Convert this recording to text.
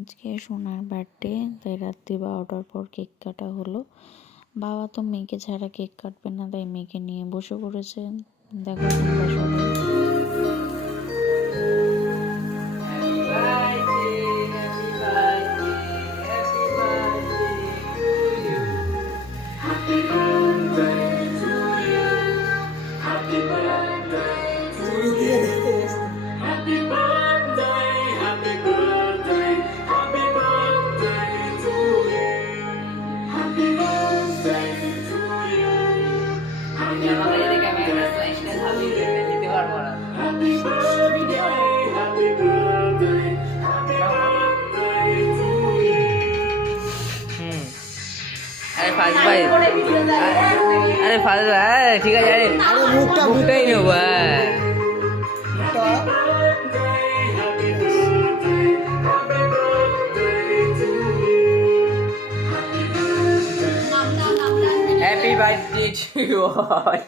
আজকে সোনার বার্থডে, তাই রাত্রি 12টার পর কেক কাটা হলো। বাবা তো মেয়েকে ছাড়া কেক কাটবে না, তাই মেয়েকে নিয়ে বসে পড়েছে। দেখো তোমরা সবাই। अरे फाज भाई, अरे फाज भाई ठीक है यार, मुक्ता ही नहीं हुआ है। Happy birthday to you all.